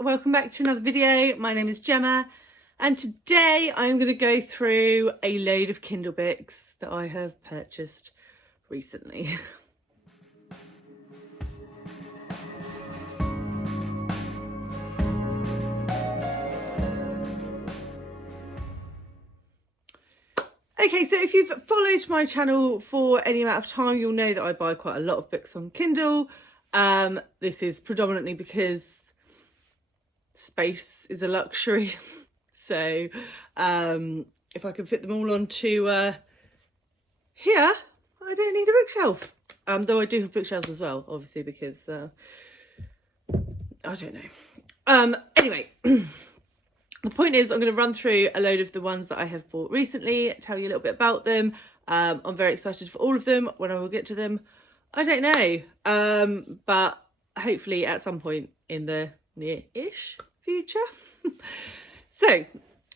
welcome back to another video. My name is Gemma and today I'm going to go through a load of Kindle books that I have purchased recently. Okay, so if you've followed my channel for any amount of time, you'll know that I buy quite a lot of books on Kindle. This is predominantly because space is a luxury. So if I can fit them all onto here, I don't need a bookshelf. Though I do have bookshelves as well, obviously, because I don't know. Anyway. The point is I'm going to run through a load of the ones that I have bought recently, tell you a little bit about them. I'm very excited for all of them. When I will get to them, I don't know. But hopefully at some point in the near-ish future. So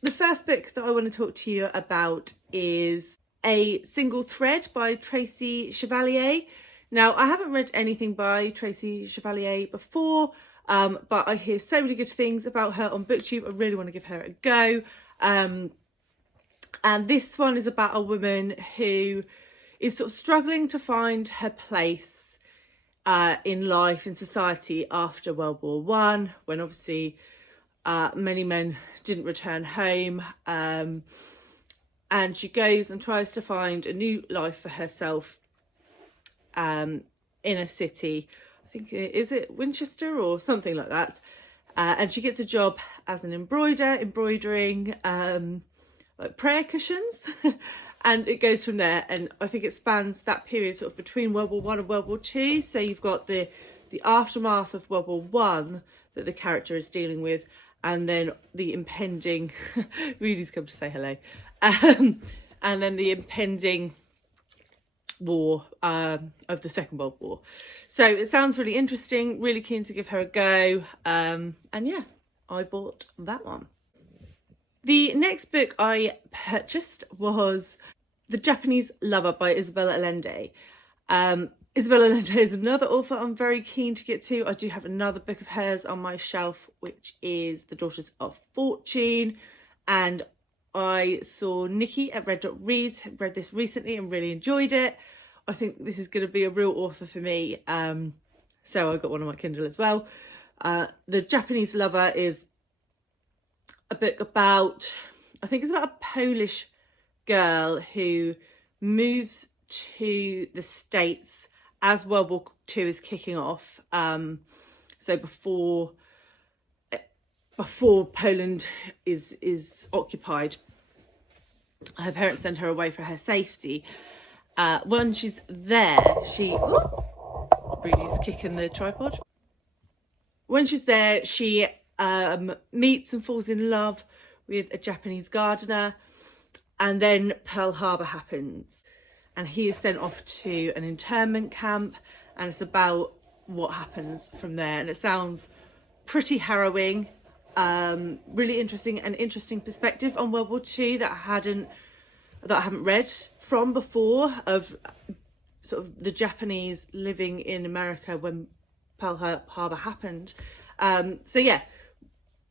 the first book that I want to talk to you about is A Single Thread by Tracy Chevallier. Now, I haven't read anything by Tracy Chevallier before. But I hear so many good things about her on BookTube. I really want to give her a go. And this one is about a woman who is sort of struggling to find her place in life, in society after World War I, when obviously many men didn't return home. And she goes and tries to find a new life for herself in a city. I think, is it Winchester or something like that? And she gets a job as an embroidering like prayer cushions. And it goes from there. And I think it spans that period sort of between World War I and World War II. So you've got the aftermath of World War I that the character is dealing with. And then the impending, Rudy's come to say hello. And then the impending war of the Second World War. So it sounds really interesting, really keen to give her a go, and yeah, I bought that one. The next book I purchased was The Japanese Lover by Isabel Allende. Isabel Allende is another author I'm very keen to get to. I do have another book of hers on my shelf, which is The Daughters of Fortune, and I saw Nikki at Red Dot Reads, read this recently and really enjoyed it. I think this is going to be a real author for me, so I got one on my Kindle as well. The Japanese Lover is a book about, I think it's about a Polish girl who moves to the States as World War II is kicking off. So before Poland is occupied, her parents send her away for her safety. When she's there, Rudy's kicking the tripod. When she's there, she meets and falls in love with a Japanese gardener, and then Pearl Harbor happens, and he is sent off to an internment camp, and it's about what happens from there. And it sounds pretty harrowing. Really interesting, an interesting perspective on World War II that I haven't read from before, of sort of the Japanese living in America when Pearl Harbor happened. So yeah,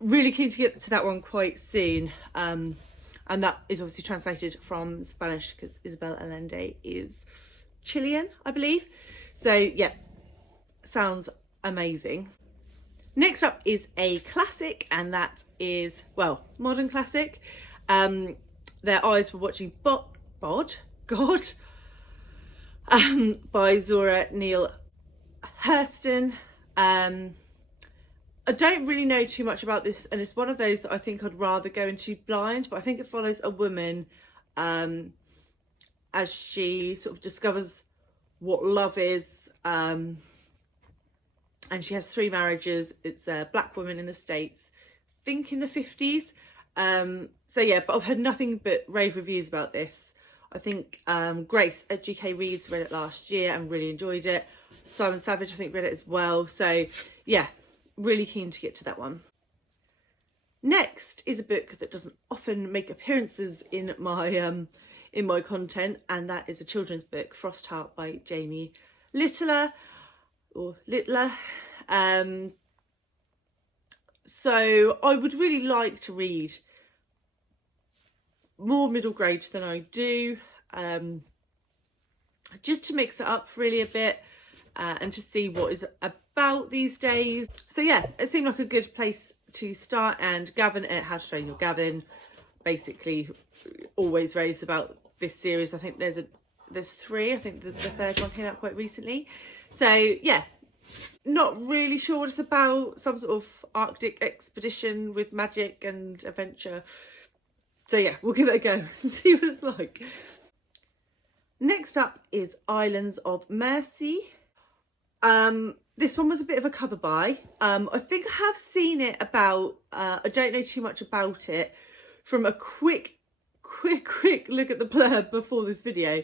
really keen to get to that one quite soon. And that is obviously translated from Spanish because Isabel Allende is Chilean, I believe. So yeah, sounds amazing. Next up is a classic, and that is, well, modern classic. Their Eyes Were Watching God by Zora, Neale, Hurston. I don't really know too much about this, and it's one of those that I think I'd rather go into blind, but I think it follows a woman as she sort of discovers what love is, and she has 3 marriages. It's a black woman in the States, I think in the 50s. So yeah, but I've heard nothing but rave reviews about this. I think Grace at GK Reads read it last year and really enjoyed it. Simon Savage, I think, read it as well. So yeah, really keen to get to that one. Next is a book that doesn't often make appearances in my content, and that is a children's book, Frostheart by Jamie Littler. So I would really like to read more middle grade than I do, just to mix it up really a bit, and to see what is about these days. So yeah, it seemed like a good place to start. And Gavin at How to Train Your Gavin basically always raves about this series. I think there's 3. I think the third one came out quite recently. So yeah, not really sure what it's about. Some sort of Arctic expedition with magic and adventure. So yeah, we'll give it a go and see what it's like. Next up is Islands of Mercy. This one was a bit of a cover buy. I think I have seen it about, I don't know too much about it from a quick look at the blurb before this video.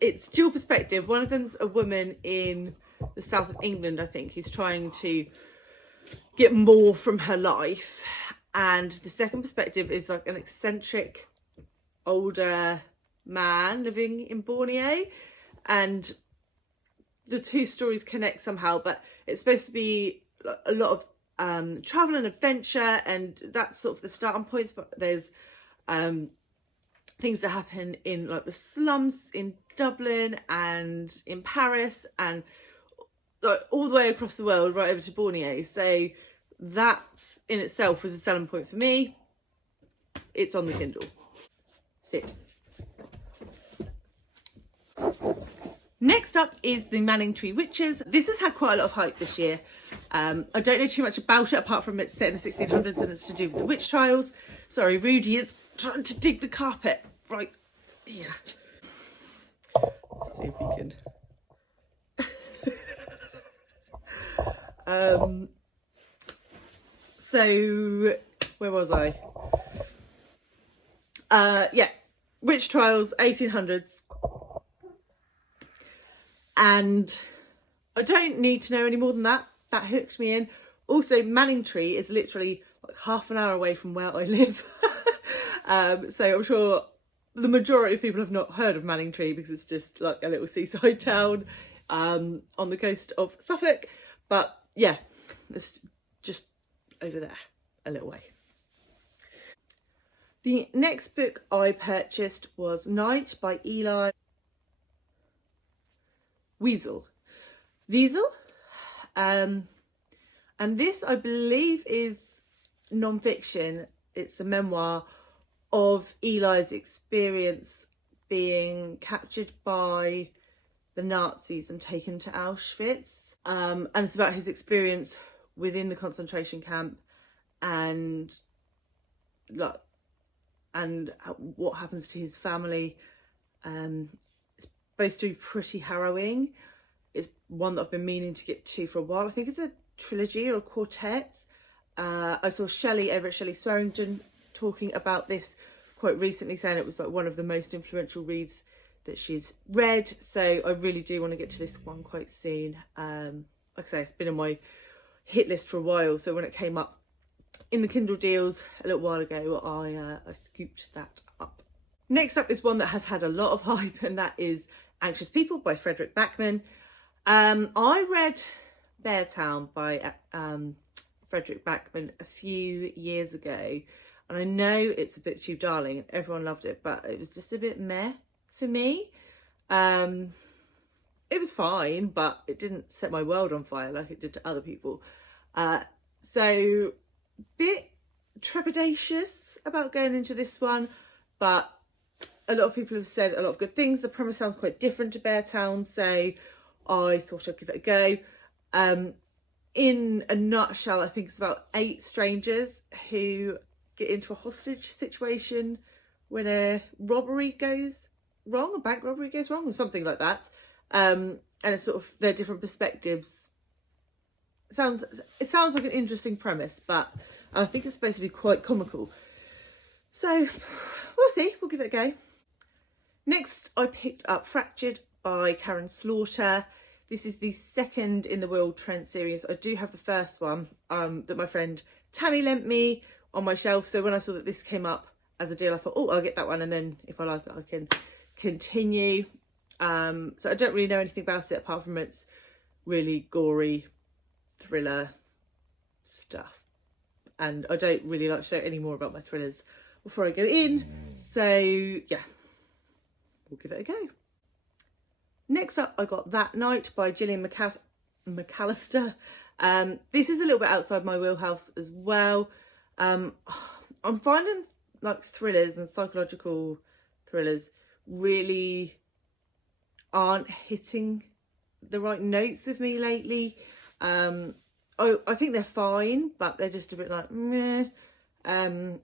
It's dual perspective. One of them's a woman in the south of England, I think, who's trying to get more from her life. And the second perspective is like an eccentric older man living in Borneo. And the two stories connect somehow, but it's supposed to be a lot of travel and adventure, and that's sort of the starting points. But there's things that happen in like the slums in Dublin and in Paris, and like all the way across the world right over to Borneo. So that in itself was a selling point for me. It's on the Kindle. Sit. Next up is the Manningtree Witches. This has had quite a lot of hype this year. I don't know too much about it apart from it's set in the 1600s and it's to do with the witch trials. Sorry, Rudy is trying to dig the carpet right here. Let's see if we can. So where was I? Yeah, witch trials, 1800s. And I don't need to know any more than that. That hooked me in. Also, Manningtree is literally like half an hour away from where I live. So I'm sure the majority of people have not heard of Manningtree because it's just like a little seaside town on the coast of Suffolk. But yeah, it's just over there a little way. The next book I purchased was Night by Elie Wiesel. And this, I believe, is non-fiction. It's a memoir of Elie's experience being captured by the Nazis and taken to Auschwitz. And it's about his experience within the concentration camp and what happens to his family. It's supposed to be pretty harrowing. It's one that I've been meaning to get to for a while. I think it's a trilogy or a quartet. I saw Shelley over at Shelley Swearingen talking about this quite recently, saying it was like one of the most influential reads that she's read. So I really do want to get to this one quite soon. Like I say, it's been on my hit list for a while. So when it came up in the Kindle deals a little while ago, I scooped that up. Next up is one that has had a lot of hype, and that is Anxious People by Fredrick Backman. I read Beartown by Fredrick Backman a few years ago, and I know it's a BookTube darling and everyone loved it, but it was just a bit meh for me. It was fine, but it didn't set my world on fire like it did to other people. So bit trepidatious about going into this one, but a lot of people have said a lot of good things. The premise sounds quite different to Beartown, so I thought I'd give it a go. In a nutshell, I think it's about 8 strangers who get into a hostage situation when a robbery goes wrong, a bank robbery goes wrong, or something like that. And it's sort of their different perspectives. It sounds like an interesting premise, but I think it's supposed to be quite comical. So we'll see, we'll give it a go. Next, I picked up Fractured by Karin Slaughter. This is the second in the World Trent series. I do have the first one that my friend Tammy lent me on my shelf. So when I saw that this came up as a deal, I thought, oh, I'll get that one. And then if I like it, I can continue. So I don't really know anything about it apart from it's really gory thriller stuff. and I don't really like to show any more about my thrillers before I go in. So yeah, we'll give it a go. Next up, I got That Night by Gillian McAllister. This is a little bit outside my wheelhouse as well. I'm finding like thrillers and psychological thrillers really aren't hitting the right notes with me lately. I think they're fine, but they're just a bit like meh. So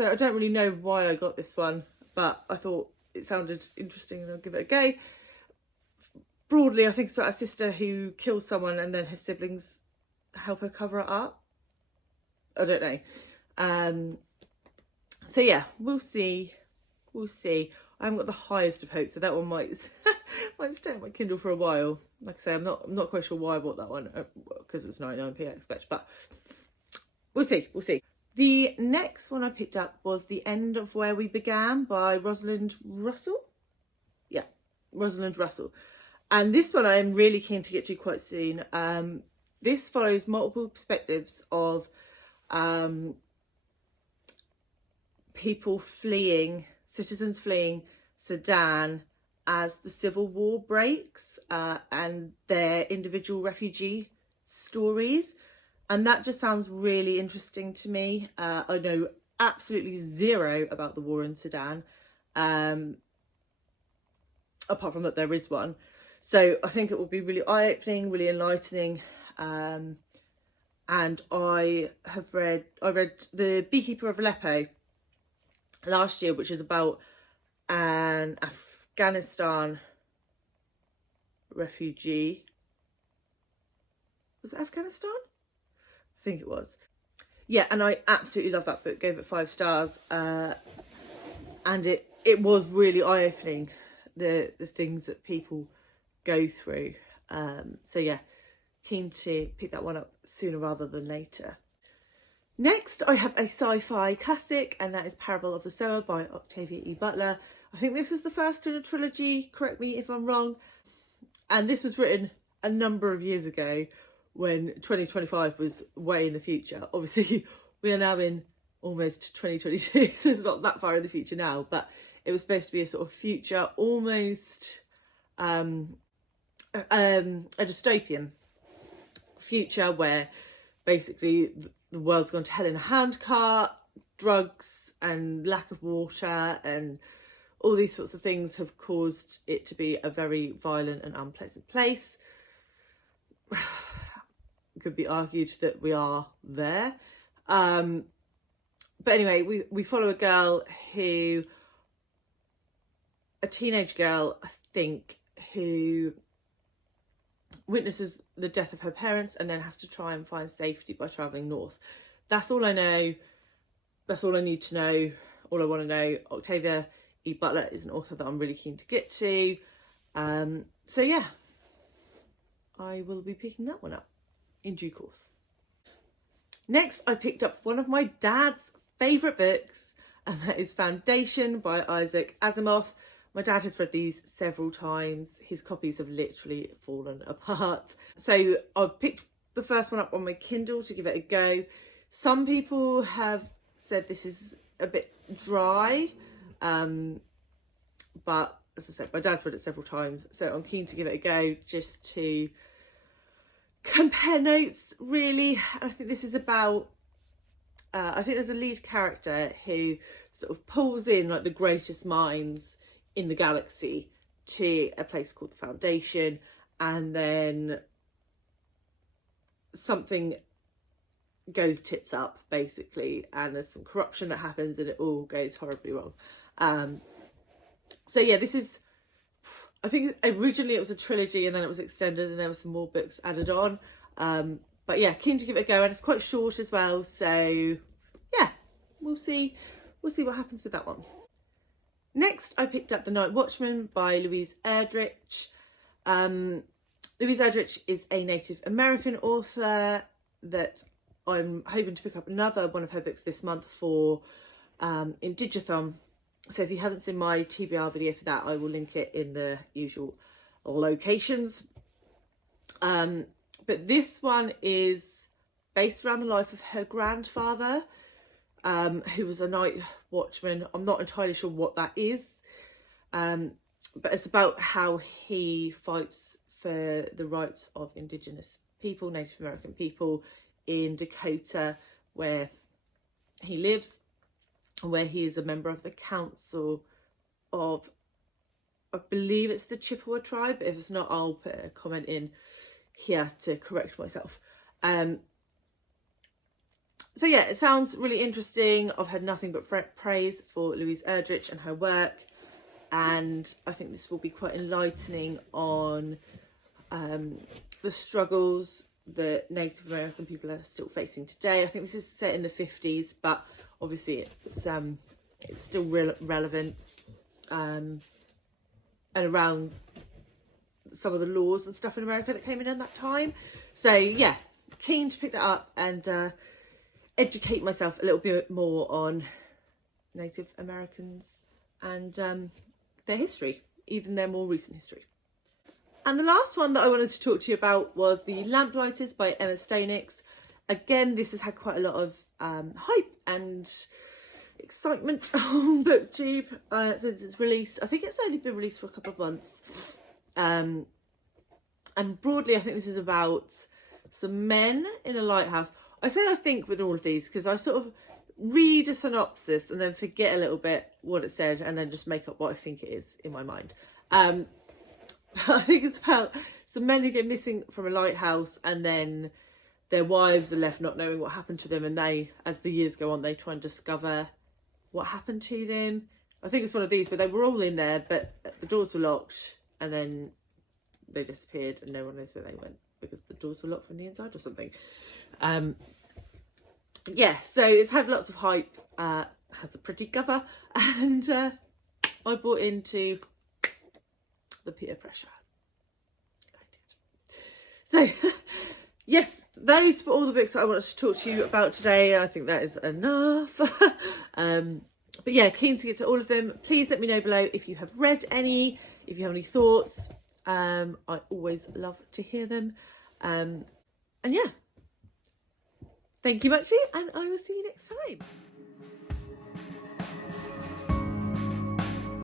I don't really know why I got this one, but I thought it sounded interesting and I'll give it a go. Broadly, I think it's about a sister who kills someone and then her siblings help her cover it up. I don't know. So yeah, we'll see. We'll see. I haven't got the highest of hopes, so that one might stay on my Kindle for a while. Like I say, I'm not quite sure why I bought that one, because it was 99p, I expect, but we'll see. We'll see. The next one I picked up was The End of Where We Began by Rosalind Russell. Yeah, Rosalind Russell. And this one I am really keen to get to quite soon. This follows multiple perspectives of people fleeing, citizens fleeing Sudan as the civil war breaks, and their individual refugee stories. And that just sounds really interesting to me. I know absolutely zero about the war in Sudan, apart from that there is one. So I think it will be really eye-opening, really enlightening. And I read The Beekeeper of Aleppo last year, which is about an Afghanistan refugee. Was it Afghanistan? I think it was. Yeah, and I absolutely love that book. Gave it 5 stars. And it was really eye-opening, the things that people go through. So yeah, keen to pick that one up sooner rather than later. Next, I have a sci-fi classic, and that is Parable of the Sower by Octavia E. Butler. I think this is the first in a trilogy, correct me if I'm wrong. And this was written a number of years ago, when 2025 was way in the future. Obviously, we are now in almost 2022, so it's not that far in the future now, but it was supposed to be a sort of future, almost a dystopian future where basically the world's gone to hell in a handcart, drugs and lack of water and all these sorts of things have caused it to be a very violent and unpleasant place. Could be argued that we are there. But anyway, we follow a girl a teenage girl, I think, who witnesses the death of her parents and then has to try and find safety by travelling north. That's all I know. That's all I need to know. All I want to know. Octavia E. Butler is an author that I'm really keen to get to. So yeah, I will be picking that one up in due course. Next, I picked up one of my dad's favourite books, and that is Foundation by Isaac Asimov. My dad has read these several times. His copies have literally fallen apart. So I've picked the first one up on my Kindle to give it a go. Some people have said this is a bit dry, but as I said, my dad's read it several times, so I'm keen to give it a go just to compare notes, really. I think this is about I think there's a lead character who sort of pulls in like the greatest minds in the galaxy to a place called the Foundation, and then something goes tits up basically, and there's some corruption that happens and it all goes horribly wrong. So yeah, this is, I think originally it was a trilogy and then it was extended and there were some more books added on. But yeah, keen to give it a go, and it's quite short as well. So yeah, we'll see what happens with that one. Next, I picked up The Night Watchman by Louise Erdrich. Louise Erdrich is a Native American author that I'm hoping to pick up another one of her books this month for Indigathon. So if you haven't seen my TBR video for that, I will link it in the usual locations. But this one is based around the life of her grandfather, who was a night watchman. I'm not entirely sure what that is, but it's about how he fights for the rights of Indigenous people, Native American people in Dakota, where he lives, and where he is a member of the council of, I believe it's the Chippewa tribe. If it's not, I'll put a comment in here to correct myself. So yeah, it sounds really interesting. I've had nothing but praise for Louise Erdrich and her work, and I think this will be quite enlightening on the struggles that Native American people are still facing today. I think this is set in the 50s, but obviously it's still relevant, and around some of the laws and stuff in America that came in at that time. So yeah, keen to pick that up and educate myself a little bit more on Native Americans and their history, even their more recent history. And the last one that I wanted to talk to you about was The Lamplighters by Emma Stonex. Again, this has had quite a lot of hype and excitement on BookTube since its release. I think it's only been released for a couple of months. And broadly, I think this is about some men in a lighthouse. I say I think with all of these because I sort of read a synopsis and then forget a little bit what it said and then just make up what I think it is in my mind. I think it's about some men who get missing from a lighthouse, and then their wives are left not knowing what happened to them, and they, as the years go on, they try and discover what happened to them. I think it's one of these where they were all in there, but the doors were locked, and then they disappeared, and no one knows where they went because the doors were locked from the inside or something. Yeah, so it's had lots of hype, has a pretty cover, and I bought into the peer pressure. I did. So, yes, those were all the books that I wanted to talk to you about today. I think that is enough. But yeah, keen to get to all of them. Please let me know below if you have read any, if you have any thoughts. I always love to hear them. And yeah, thank you much, and I will see you next time.